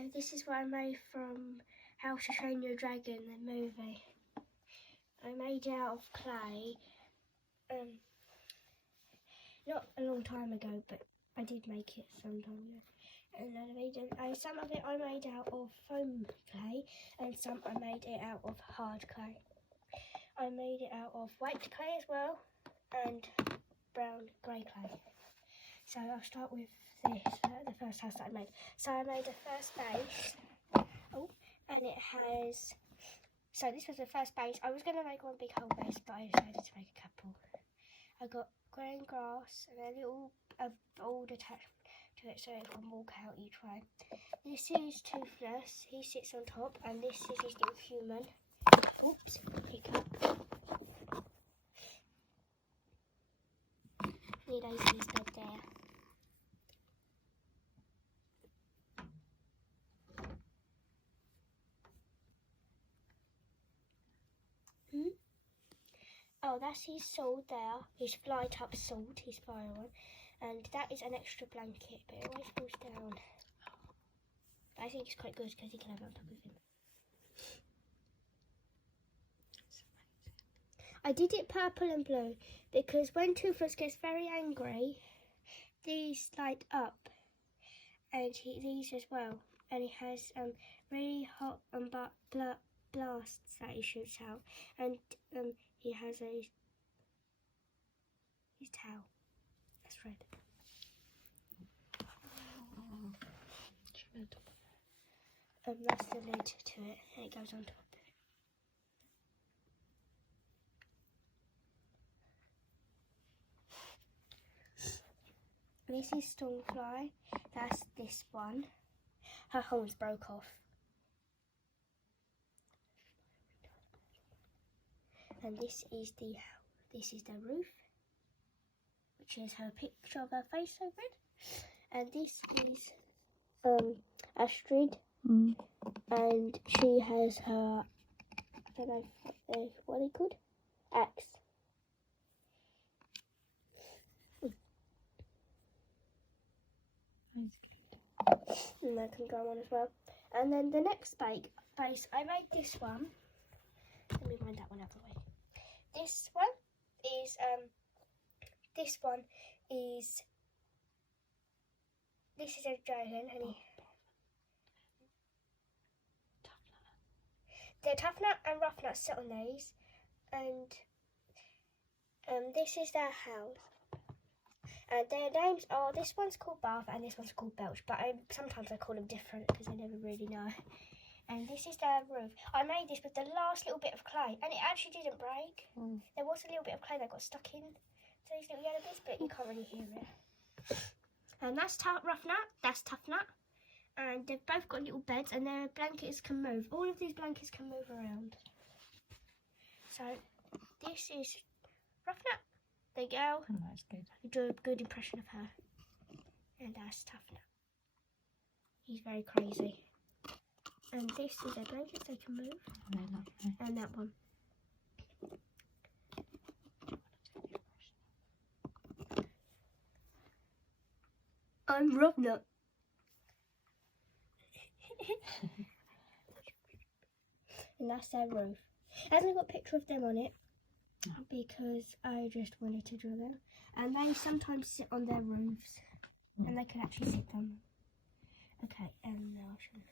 Hi, this is what I made from How to Train Your Dragon, the movie. I made it out of clay, not a long time ago, but I did make it some time ago. And I made some of it I made out of foam clay, and some I made it out of hard clay. I made it out of white clay as well, and brown grey clay. So I'll start with this, the first house that I made. So I made the first base, and it has, so this was the first base. I was going to make one big whole base, but I decided to make a couple. I got green grass and a little board attached to it so it can walk out each way. This is Toothless, he sits on top, and this is his little human. Oops, hiccup. He lays in his bed there. Oh, that's his sword there, his fly type sword, his fire one. And that is an extra blanket, but it always falls down. But I think it's quite good because he can have it on top of him. I did it purple and blue because when Toothless gets very angry, these light up, and these as well. And he has really hot blasts that he shoots out, and he has his tail. That's red. That's the lid to it, and it goes on top of it. This is Stonefly. That's this one. Her horns broke off. And this is the roof, which is her picture of her face over it. And this is Astrid, and she has her, I don't know what are they called? Axe. And I can go on as well. And then the next base, I made this one. Let me wind that one out of the way. This one is this is a dragon, and the tough nut and rough nut sit on these, and this is their house. And their names are, this one's called Bath and this one's called Belch, but sometimes I call them different because I never really know. And this is their roof. I made this with the last little bit of clay, and it actually didn't break. There was a little bit of clay that got stuck in to these little yellow bits, but you can't really hear it. And that's rough nut, that's tough nut. And they've both got little beds, and their blankets can move. All of these blankets can move around. So this is rough nut. There you go. Oh, that's good. You do a good impression of her. And that's tough nut. He's very crazy. And this is their blankets, they can move. Oh, they're lovely. And that one. I'm Rob Nut. And that's their roof. I haven't got a picture of them on it because I just wanted to draw them. And they sometimes sit on their roofs, and they can actually sit on them. Okay, and now I'll show you.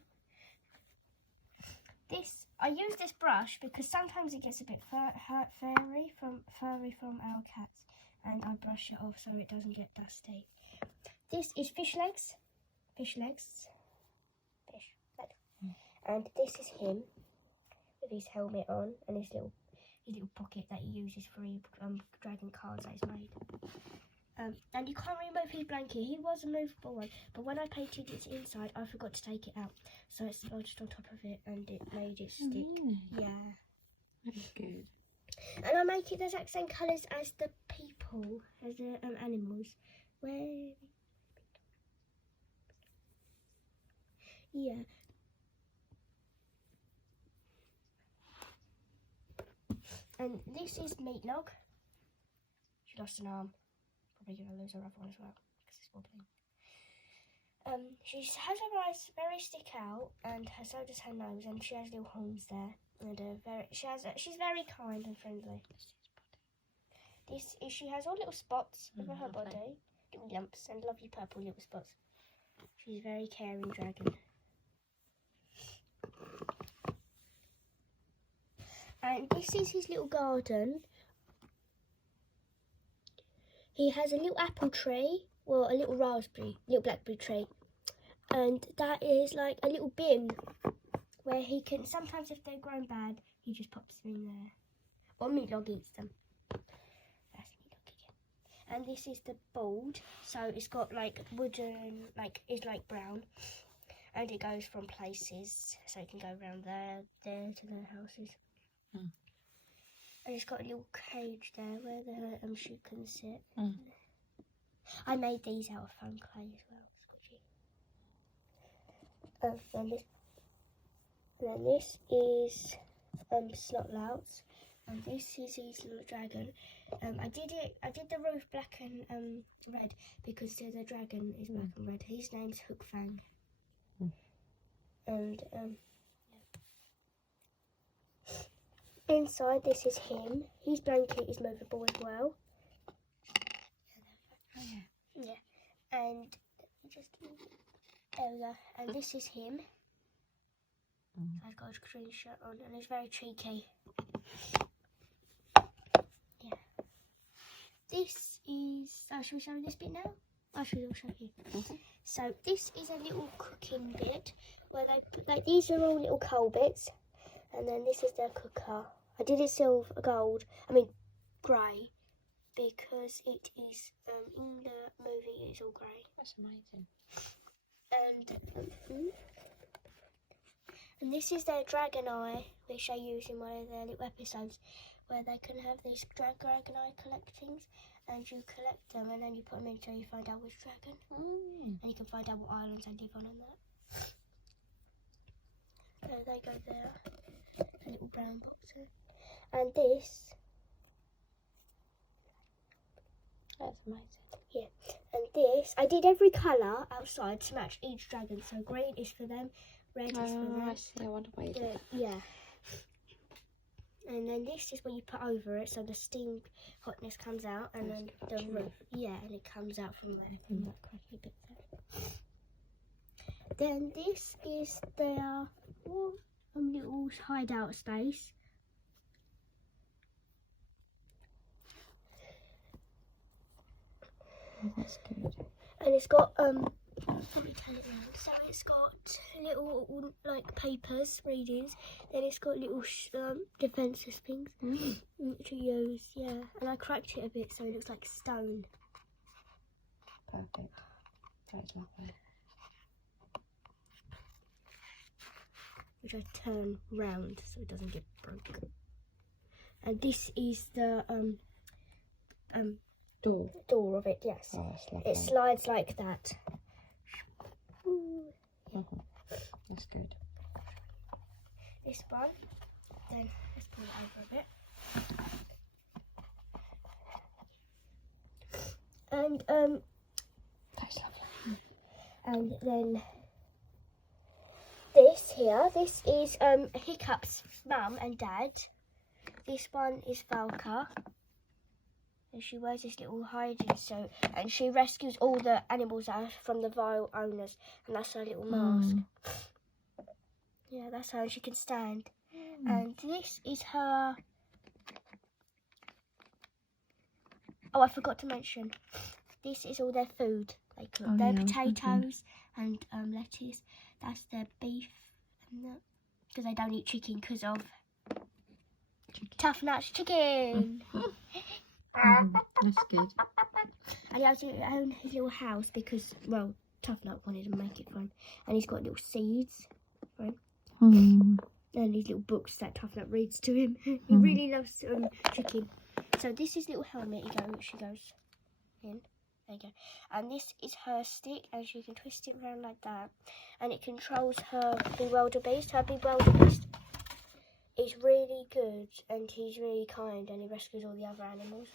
I use this brush because sometimes it gets a bit furry from our cats, and I brush it off so it doesn't get dusty. This is fish legs. And this is him with his helmet on and his little pocket that he uses for his dragon cards that he's made. And you can't remove his blanket. He was a movable one, but when I painted its inside, I forgot to take it out. So it's lodged on top of it, and it made it stick. Really? Yeah. That's good. And I make it the exact same colours as the people, as the animals. Where? Yeah. And this is Meatlog. She lost an arm. Probably going to lose her other one as well because it's wobbling. She has her eyes very stick out, and so does her nose, and she has little horns there. And she's very kind and friendly. She has all little spots over her body, little lumps, and lovely purple little spots. She's a very caring dragon. And this is his little garden. He has a little apple tree, well, a little little blackberry tree. And that is like a little bin where he can, sometimes if they're grown bad, he just pops them in there. Or Meatlog eats them. That's Meatlog again. And this is the board. So it's got like wooden, it's like brown. And it goes from places. So it can go around there to the houses. And it's got a little cage there where the sheep can sit. I made these out of foam clay as well. Then this is Slot Louts, and this is his little dragon. I did the roof black and red because the dragon is black and red. His name's Hook Fang. And inside, this is him. His blanket is movable as well. Yeah. And there we go. And this is him. I've got a green shirt on, and he's very cheeky. Yeah. This is. Oh, should we show this bit now? I should show you. So this is a little cooking bit where they put, these are all little coal bits, and then this is their cooker. I did it grey, because it is in the movie it's all grey. That's amazing. And this is their dragon eye, which I use in one of their little episodes, where they can have these dragon eye collectings, and you collect them, and then you put them in until you find out which dragon, and you can find out what islands they live on and that. So they go there, a little brown box here. And this, That's amazing. yeah, and this, I did every colour outside to match each dragon. So green is for them, red is for them. I see. I wonder why you did that. Yeah. And then this is what you put over it, so the steam hotness comes out, and then the roof, and it comes out from there, from that cracky bit there. Then this is their little hideout space. Oh, that's good. And it's got let me turn it around. So it's got little papers, readings. Then it's got little defensive things to use. Yeah, and I cracked it a bit so it looks like stone. Perfect. That's lovely. Which I turn round so it doesn't get broken. And this is the door of it. Yes, Oh, that's lovely. it slides like that. That's good. This one, then let's pull it over a bit. And That's lovely. and then this here, this is Hiccup's mum and dad. This one is Valka. And she wears this little hiding suit, and she rescues all the animals from the vile owners, and that's her little mask. Yeah, that's how she can stand. And this is her. Oh, I forgot to mention. This is all their food. They cook their potatoes and lettuce. That's their beef, and that, because they don't eat chicken because of Tough Nuts chicken. That's good. And he has to own his little house because, well, Tough Nut wanted to make it fun. And he's got little seeds, right? And these little books that Tough Nut reads to him. He really loves chicken. So this is little helmet she goes in. There you go. And this is her stick, and she can twist it around like that. And it controls her big wildebeest. Her big wildebeest is really good, and he's really kind, and he rescues all the other animals.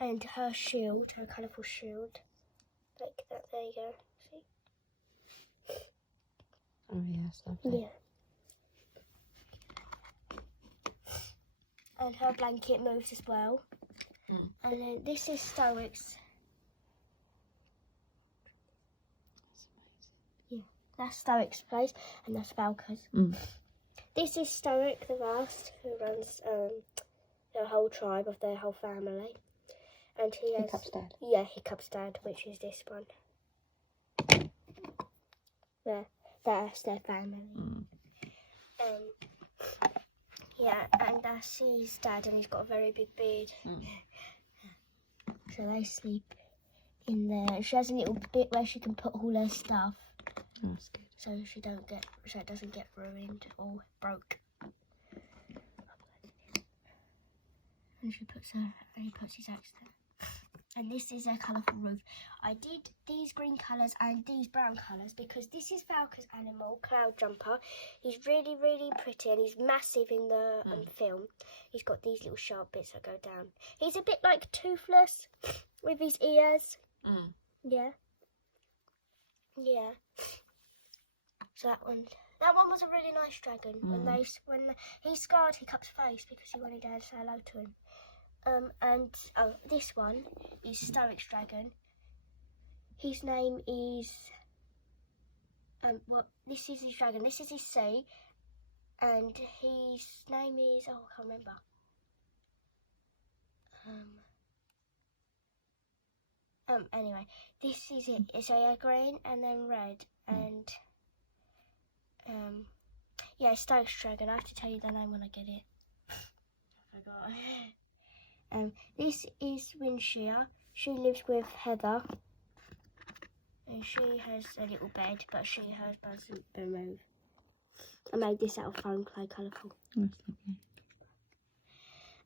And her shield, her colourful shield, like that. There you go. See? Oh yeah, that's lovely. Yeah. And her blanket moves as well. Mm. And then this is Stoic's. That's That's Stoic's place, and that's Valka's. amazing. This is Stoic the Vast, who runs the whole tribe of their whole family. And he has... Hiccup's dad. Yeah, Hiccup's dad, which is this one. There, that's their family. Mm. Yeah, and that's his dad, and he's got a very big beard. Mm. So they sleep in there. She has a little bit where she can put all her stuff, Oh, that's good. so it doesn't get ruined or broke. And he puts his axe there. And this is their colourful roof. I did these green colours and these brown colours because this is Valka's animal, Cloud Jumper. He's really, really pretty, and he's massive in the film. He's got these little sharp bits that go down. He's a bit like Toothless with his ears. Mm. Yeah. Yeah. So that one was a really nice dragon. When he scarred Hiccup's face because he wanted her to say hello to him. This one is Stoic's dragon. His name is this is his dragon. This is his sea, and his name is I can't remember. Anyway, this is it. It's a green and then red and yeah, Stoic's dragon. I have to tell you the name when I get it. I forgot. This is Windshire. She lives with Heather. And she has a little bed, but hers doesn't move. I made this out of foam clay, colourful. That's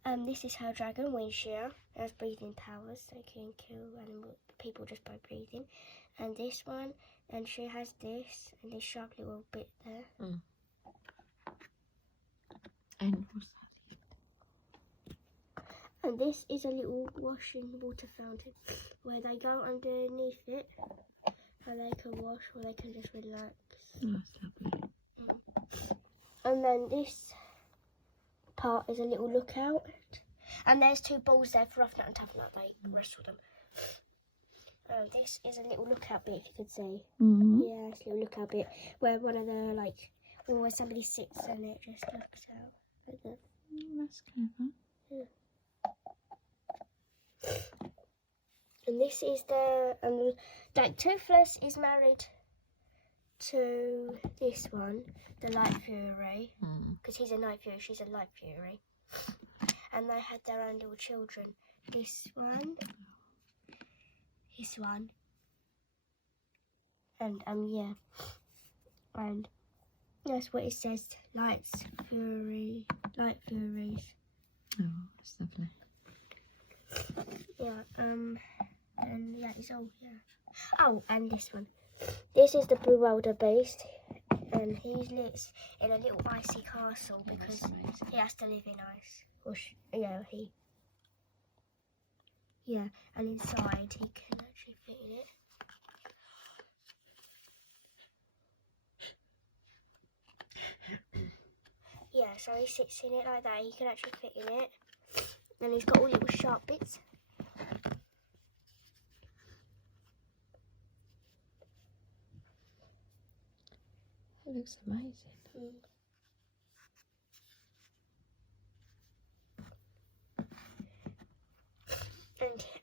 lovely. This is her dragon, Windshire. It has breathing powers, so it can kill people just by breathing. And this one, and she has this, and this sharp little bit there. Mm. And what's that? And this is a little washing water fountain where they go underneath it and they can wash or they can just relax. Oh, that's lovely. And then this part is a little lookout. And there's two balls there for Rough Nut and Tough Nut. They wrestle them. This is a little lookout bit, if you could see. Mm-hmm. Yeah, it's a little lookout bit where one of the, where somebody sits and it just looks out. Like that. That's clever. Yeah. And this is Toothless is married to this one, the Light Fury, because he's a Night Fury, she's a Light Fury. And they had their own little children. This one, and yeah, and that's what it says. Light Furies. Oh, that's lovely. Yeah, and yeah, it's all, yeah. Oh, and this one. This is the Bewilderbeast, and he lives in a little icy castle because he has to live in ice. Yeah, and inside he can actually fit in it. Yeah, so he sits in it like that, he can actually fit in it. And he's got all little sharp bits. It looks amazing.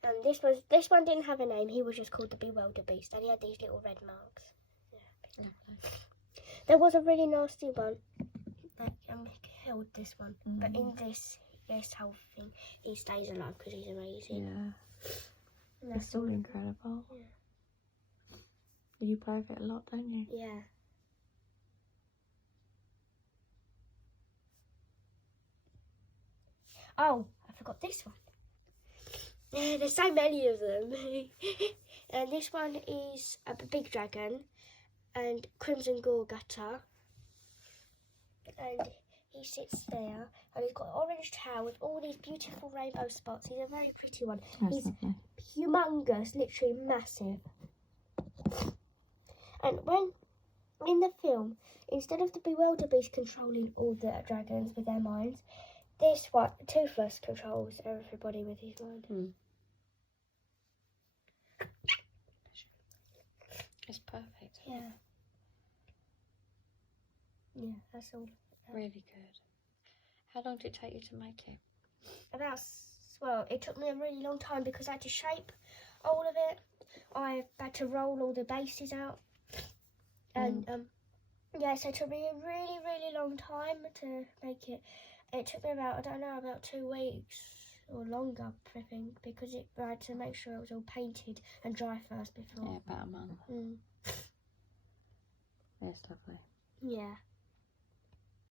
And this one didn't have a name. He was just called the Bewilderbeast, and he had these little red marks. Yeah. There was a really nasty one that killed this one, but in this whole thing, he stays alive because he's amazing. Yeah. And That's all incredible. Yeah. You play with it a lot, don't you? Yeah. Oh, I forgot this one. There's so many of them. And this one is a big dragon and Crimson Gorgutter. And he sits there and he's got an orange tail with all these beautiful rainbow spots. He's a very pretty one. He's humongous, literally massive. And in the film, instead of the Bewilder Beast controlling all the dragons with their minds, this one, Toothless, controls everybody with his mind. It's perfect. Yeah. Yeah, that's all. Really good. How long did it take you to make it? Well, it took me a really long time because I had to shape all of it. I had to roll all the bases out. And, yeah, so it took me a really, really long time to make it. It took me about 2 weeks or longer, I think, because I had to make sure it was all painted and dry first before. Yeah, about a month. Mm. That's lovely. Yeah.